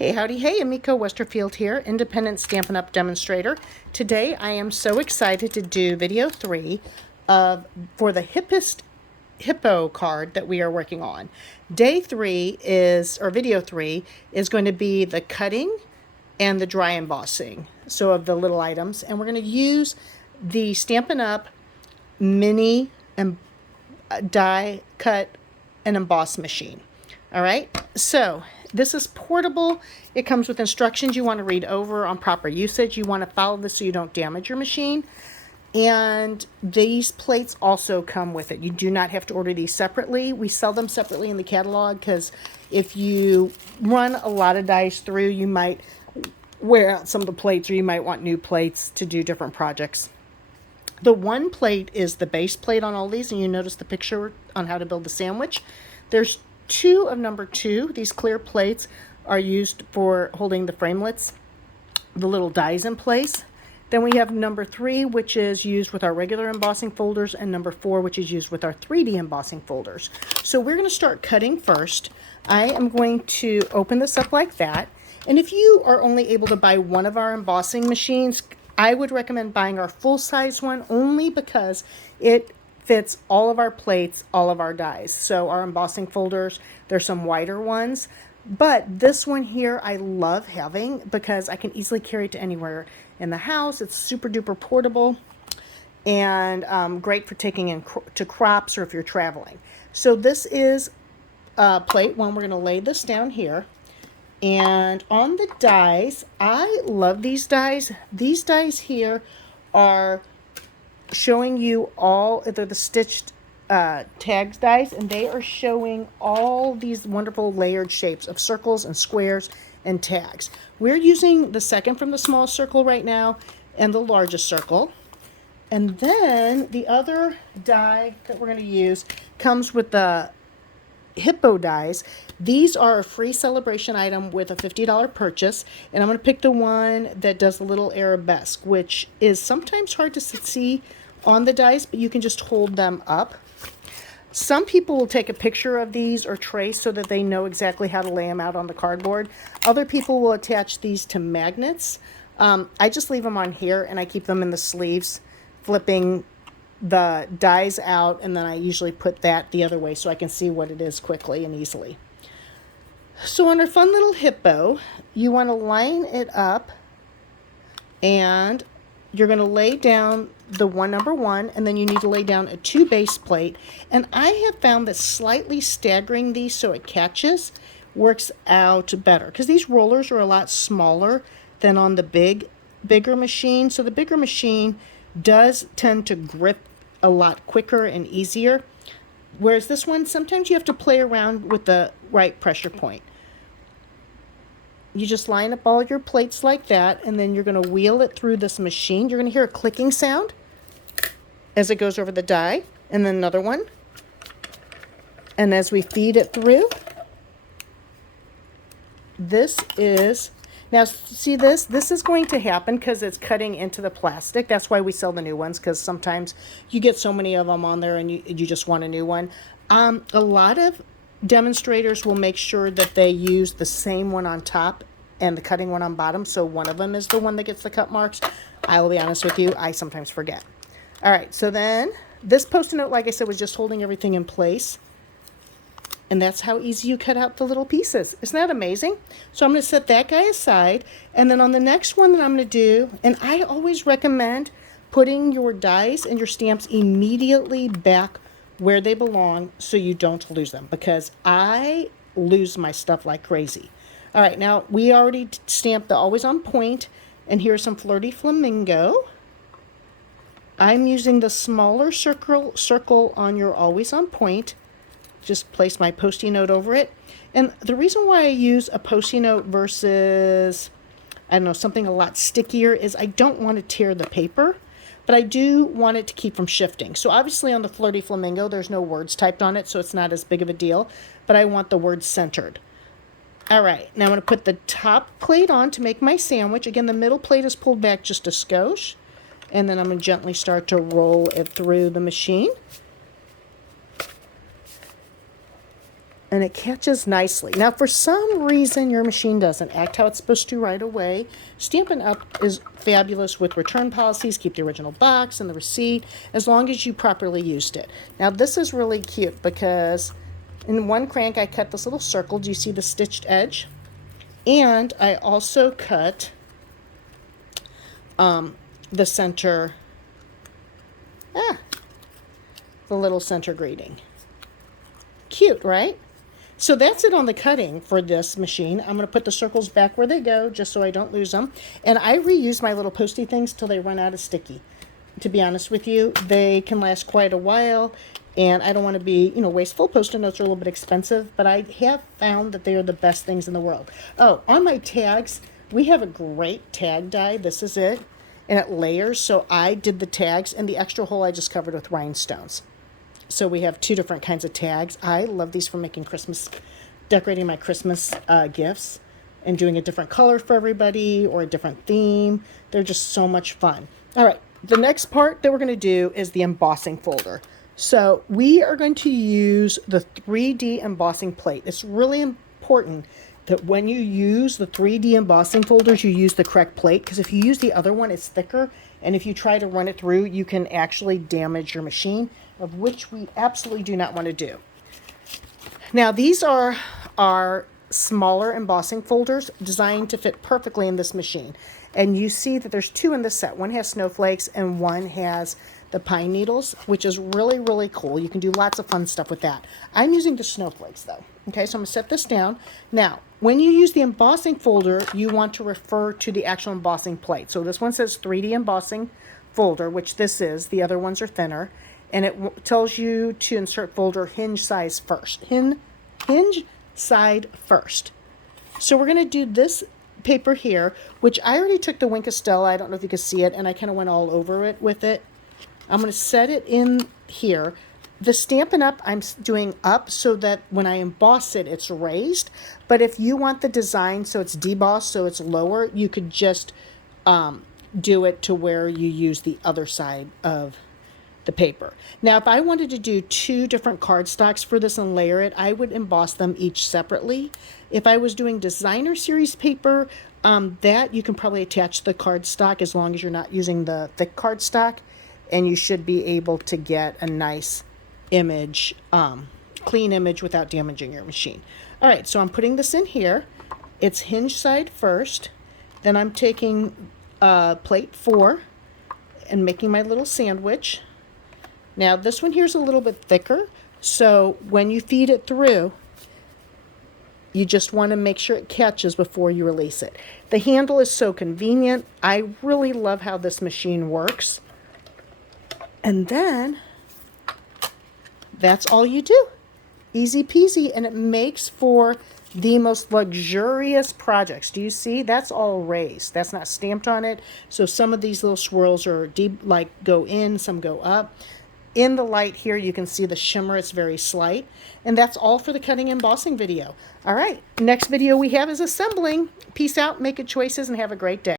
Hey, howdy, hey, Amiko Westerfield here, independent Stampin' Up! Demonstrator. Today I am so excited to do video 3 for the Hippest Hippo card that we are working on. Video 3 is going to be the cutting and the dry embossing, so of the little items. And we're going to use the Stampin' Up! Mini die cut and emboss machine. All right, so this is portable. It comes with instructions you want to read over on proper usage. You want to follow this so you don't damage your machine. And these plates also come with it. You do not have to order these separately. We sell them separately in the catalog because if you run a lot of dies through, you might wear out some of the plates, or you might want new plates to do different projects. The one plate is the base plate on all these, and you notice the picture on how to build the sandwich. There's two of number 2. These clear plates are used for holding the framelits, the little dies in place. Then we have number 3, which is used with our regular embossing folders, and number 4, which is used with our 3D embossing folders. So we're going to start cutting first. I am going to open this up like that. And if you are only able to buy one of our embossing machines, I would recommend buying our full-size one, only because it fits all of our plates, all of our dies. So our embossing folders, there's some wider ones, but this one here I love having because I can easily carry it to anywhere in the house. It's super duper portable and great for taking in to crops or if you're traveling. So this is plate 1. We're going to lay this down here. And on the dies, I love these dies. These dies here are showing you all, they're the stitched tags dies, and they are showing all these wonderful layered shapes of circles and squares and tags. We're using the second from the smallest circle right now and the largest circle. And then the other die that we're going to use comes with the Hippo dies. These are a free celebration item with a $50 purchase, and I'm going to pick the one that does a little arabesque, which is sometimes hard to see on the dies, but you can just hold them up. Some people will take a picture of these or trace so that they know exactly how to lay them out on the cardboard. Other people will attach these to magnets. I just leave them on here and I keep them in the sleeves, flipping the dies out, and then I usually put that the other way so I can see what it is quickly and easily. So on our fun little hippo, you want to line it up, and you're going to lay down the number 1, and then you need to lay down a 2 base plate. And I have found that slightly staggering these so it catches works out better, because these rollers are a lot smaller than on the bigger machine. So the bigger machine does tend to grip a lot quicker and easier, whereas this one, sometimes you have to play around with the right pressure point. You just line up all your plates like that, and then you're going to wheel it through this machine. You're going to hear a clicking sound as it goes over the die, and then another one. And as we feed it through, this is, now see this is going to happen because it's cutting into the plastic. That's why we sell the new ones, because sometimes you get so many of them on there and you just want a new one. A lot of demonstrators will make sure that they use the same one on top and the cutting one on bottom, so one of them is the one that gets the cut marks. I will be honest with you, I sometimes forget. All right, so then this Post-it note, like I said, was just holding everything in place. And that's how easy you cut out the little pieces. Isn't that amazing? So I'm going to set that guy aside. And then on the next one that I'm going to do, and I always recommend putting your dies and your stamps immediately back where they belong so you don't lose them, because I lose my stuff like crazy. All right, now we already stamped the Always on Point, and here's some Flirty Flamingo. I'm using the smaller circle on your Always on Point. Just place my Post-it note over it. And the reason why I use a Post-it note versus, I don't know, something a lot stickier is I don't want to tear the paper, but I do want it to keep from shifting. So obviously on the Flirty Flamingo, there's no words typed on it, so it's not as big of a deal, but I want the words centered. All right, now I'm going to put the top plate on to make my sandwich. Again, the middle plate is pulled back just a skosh, and then I'm going to gently start to roll it through the machine. and it catches nicely. Now, for some reason, your machine doesn't act how it's supposed to right away. Stampin' Up! Is fabulous with return policies. Keep the original box and the receipt as long as you properly used it. Now, this is really cute because in one crank, I cut this little circle. Do you see the stitched edge? And I also cut the center, the little center greeting. Cute, right? So that's it on the cutting for this machine. I'm going to put the circles back where they go just so I don't lose them. And I reuse my little posty things till they run out of sticky. To be honest with you, they can last quite a while, and I don't want to be, wasteful. Post-it notes are a little bit expensive, but I have found that they are the best things in the world. Oh, on my tags, we have a great tag die. This is it, and it layers. So I did the tags, and the extra hole I just covered with rhinestones. So we have two different kinds of tags. I love these for making decorating my Christmas gifts and doing a different color for everybody or a different theme. They're just so much fun. All right, the next part that we're going to do is the embossing folder. So we are going to use the 3D embossing plate. It's really important that when you use the 3D embossing folders, you use the correct plate, because if you use the other one, it's thicker, and if you try to run it through, you can actually damage your machine, of which we absolutely do not want to do. Now, these are our smaller embossing folders designed to fit perfectly in this machine. And you see that there's two in this set. One has snowflakes and one has the pine needles, which is really, really cool. You can do lots of fun stuff with that. I'm using the snowflakes though. Okay, so I'm gonna set this down. Now, when you use the embossing folder, you want to refer to the actual embossing plate. So this one says 3D embossing folder, which this is. The other ones are thinner. And it tells you to insert folder hinge size first. Hinge side first. So we're going to do this paper here, which I already took the Wink of Stella. I don't know if you can see it, and I kind of went all over it with it. I'm going to set it in here. The Stampin' Up! I'm doing up so that when I emboss it, it's raised. But if you want the design so it's debossed, so it's lower, you could just do it to where you use the other side of the paper. Now, if I wanted to do two different cardstocks for this and layer it, I would emboss them each separately. If I was doing designer series paper, that you can probably attach the cardstock as long as you're not using the thick cardstock, and you should be able to get a nice image, clean image without damaging your machine. All right, so I'm putting this in here. It's hinge side first. Then I'm taking plate 4 and making my little sandwich. Now, this one here is a little bit thicker, so when you feed it through, you just want to make sure it catches before you release it. The handle is so convenient. I really love how this machine works. And then, that's all you do. Easy peasy, and it makes for the most luxurious projects. Do you see? That's all raised. That's not stamped on it. So some of these little swirls are deep, like go in, some go up. In the light here, you can see the shimmer. It's very slight. And that's all for the cutting and embossing video. All right, next video we have is assembling. Peace out, make good choices, and have a great day.